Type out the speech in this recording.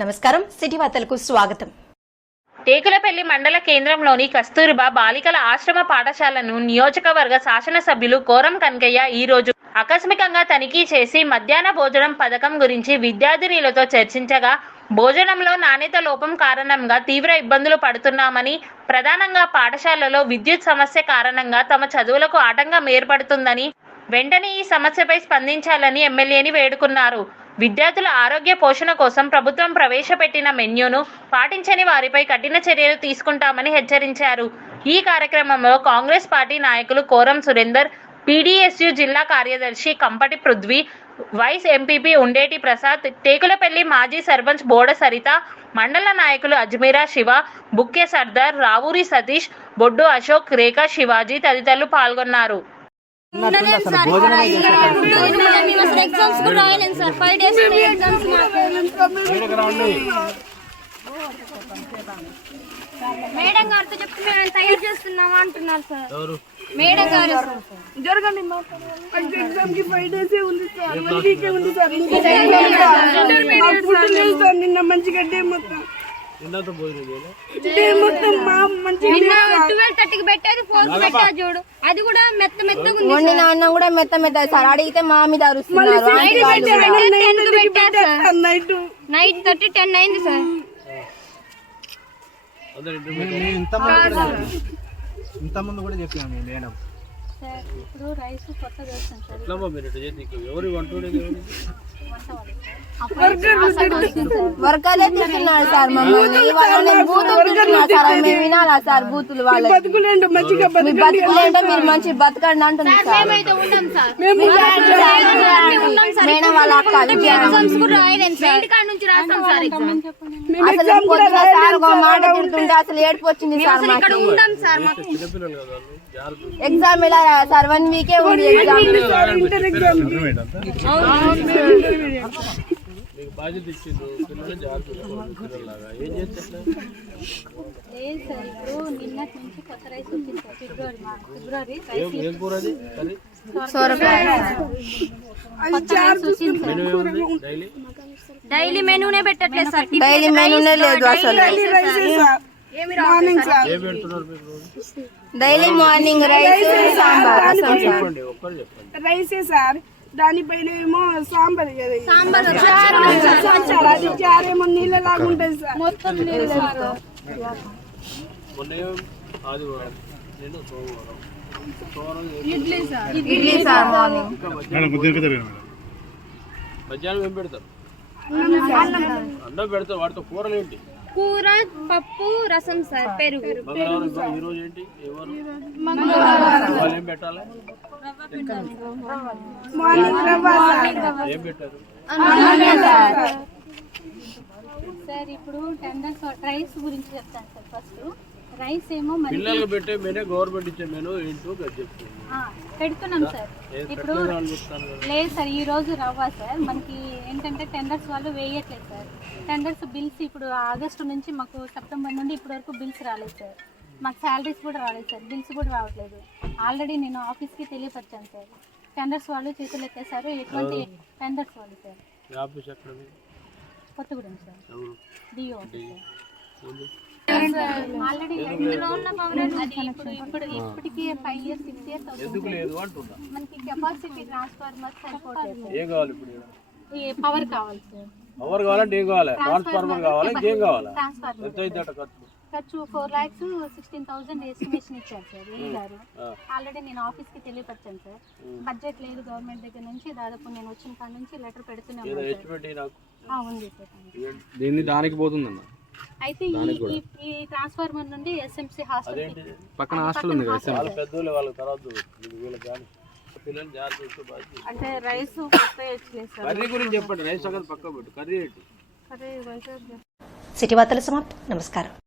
నమస్కారం. సిటీ వార్తలకు స్వాగతం. టేకులపల్లి మండల కేంద్రంలోని కస్తూరిబా బాలికల ఆశ్రమ పాఠశాలను నియోజకవర్గ శాసనసభ్యులు కోరం కనకయ్య ఈ రోజు ఆకస్మికంగా తనిఖీ చేసి మధ్యాహ్న భోజనం పథకం గురించి విద్యార్థినిలతో చర్చించగా భోజనంలో నాణ్యత లోపం కారణంగా తీవ్ర ఇబ్బందులు పడుతున్నామని ప్రధానంగా పాఠశాలలో విద్యుత్ సమస్య కారణంగా తమ చదువులకు ఆటంకం ఏర్పడుతుందని వెంటనే ఈ సమస్యపై స్పందించాలని ఎమ్మెల్యేని వేడుకున్నారు. విద్యార్థుల ఆరోగ్య పోషణ కోసం ప్రభుత్వం ప్రవేశపెట్టిన మెన్యూను పాటించని వారిపై కఠిన చర్యలు తీసుకుంటామని హెచ్చరించారు. ఈ కార్యక్రమంలో కాంగ్రెస్ పార్టీ నాయకులు కోరం సురేందర్ పీడీఎస్యు జిల్లా కార్యదర్శి కంపటి పృథ్వీ వైస్ ఎంపీపీ ఉండేటి ప్రసాద్ టేకులపల్లి మాజీ సర్పంచ్ బోడ సరిత మండల నాయకులు అజ్మీరా శివ బుక్కే సర్దార్ రావూరి సతీష్ బొడ్డు అశోక్ రేఖా శివాజీ తదితరులు పాల్గొన్నారు. ఎగ్జామ్స్ కూడా sir. Five days exams madam గారితో చెప్తే మేము తయారు చేస్తున్నామా అంటున్నారు సార్. మేడం గారు. జరగండి ఎగ్జామ్కి ఫైవ్ డేస్ ఉంది సార్. వన్ వీక్ ఉంది సార్. నిన్న మంచిగా డే మొత్తం. డే మొత్తం మా మంచిగా నిన్న ట్వెల్వ్ థర్టీకి పెట్టేది ఫోర్కి పెట్టారు చూడు. అది కూడా మెత్త మెత్తగా ఉంది వండిన అన్నం కూడా మెత్త మెత్త సార్. అడిగితే మా మీద అరుస్తున్నారు. నైట్ థర్టీ టెన్ అయింది సార్. ఇంతకుముందు కూడా చెప్పాను. నేను. సార్ ఇప్పుడు రైస్ సార్. మీరు ఎవరు మమ్మల్ని. బూతులు మేము వినాలా సార్ బూతులు వాళ్ళకి? బతుకులేండి మంచిగా మీ బతుకులేంటో మీరు మంచి బతకండి అంటుంది సార్. ఎగ్జామ్. పొద్దున సార్ వన్ వీకే ఉంది ఎగ్జామ్. మీకు బాధ్యత ఇచ్చిండ్రు పిల్లలు జాగ్రత్త చూసుకోవాలి పిల్లలాగా ఏం చేస్తే లేదు సార్ ఇప్పుడు నిన్నటి నుంచి కొత్త రైస్ వచ్చింది సార్ ఫిబ్రవరి ఫిబ్రవరి ఏం ఏం కూర అది? కర్రీ అది చార్జ్ మెనూ ఏముంది డైలీ డైలీ మెనూనే పెట్టట్లేదు సార్ డైలీ మెనూనే లేదు అసలు రైస్ సార్ మార్నింగ్ సార్ ఏం పెడుతున్నారు మీకు రోజు daily morning rice sambar rasam sir చెప్పండి ఒక్కరు చెప్పండి రైసే సార్ దానిపైన ఏమో సాంబార్ కదా ఇది. సాంబార్ సార్ అది చారేమో నీళ్ళ లాగా ఉంటుంది సార్ మొత్తం మొన్న ఏం ఆదివారం నేను సోమవారం ఇడ్లీ సార్. మార్నింగ్. మధ్యాహ్నం ఏం పెడతారు? అన్నం పెడతారు వాటితో కూరలు ఏంటి? కూర పప్పు రసం సార్ పెరుగు. సార్ ఇప్పుడు టెండర్స్ రైస్ గురించి చెప్తాను సార్ ఫస్ట్. రైస్ ఏమో మరి పిల్లలకు పెట్టే మెనే గవర్నమెంట్ ఇచ్చే మెనూ ఏంటో ఆ, పెడుతున్నాం సార్. ఇప్పుడు చెప్తాను లేదు సార్ ఈ రోజు రవ్వ సార్. మనకి ఏంటంటే టెండర్స్ వాళ్ళు వేయట్లేదు సార్. టెండర్స్ బిల్స్ ఇప్పుడు ఆగస్టు నుంచి మాకు సెప్టెంబర్ నుండి ఇప్పటి వరకు బిల్స్ రాలేదు సార్. మాకు శాలరీస్ కూడా రాలేదు సార్. బిల్స్ కూడా రావట్లేదు. ఆల్రెడీ నేను ఆఫీస్కి తెలియపరిచాను సార్. టెండర్స్ వాళ్ళు చేతులు ఎత్తేసారు ఎటువంటి టెండర్స్ వాళ్ళు sir? Kothagudem sir. DO sir? Already ఇందులో ఉన్న పవర్ అది ఇప్పుడు ఇప్పుడు ఇప్పటికి ఫైవ్ ఇయర్స్ సిక్స్ ఇయర్స్ అవుతుంది. మనకి కెపాసిటీ ట్రాన్స్ఫార్మర్ సరిపోతుంది ఏం కావాలి ఇప్పుడు ఈ పవర్ కావాలి సార్ పవర్ కావాలంటే ఏం కావాలి? ట్రాన్స్ఫార్మర్ కావాలి? ఇంకేం కావాలా? ఎంత అయితే ఖర్చు? ఖర్చు four lakhs sixteen thousand estimation ఇచ్చారు సార్ ఏ గారు. ఆల్రెడీ నేను ఆఫీస్కి తెలియపరిచాను సార్ బడ్జెట్ లేదు గవర్నమెంట్ దగ్గర నుంచి. దాదాపు నేను వచ్చిన కాడ నుంచి లెటర్ పెడుతూనే ఏదో ఉన్నాను సార్ ఎస్టిమేట్ నాకు? ఆ, ఉంది సార్ దీన్ని దానికి పోతుందన్న అయితే ఈ ఈ- ట్రాన్స్ఫార్మర్ నుండి ఎస్ఎంసీ హాస్టల్ పక్కన హాస్టల్ ఉంది కదా ఎస్ఎం వాళ్ళ పెద్దోళ్ళు వాళ్ళ తర్వాత వీళ్ళకి కానీ అంటే రైస్ కర్రీ గురించి చెప్పండి. రైస్ పక్క పెట్టు. కర్రీ ఏంటి? సిటీ వార్తల సమాప్తం. నమస్కారం.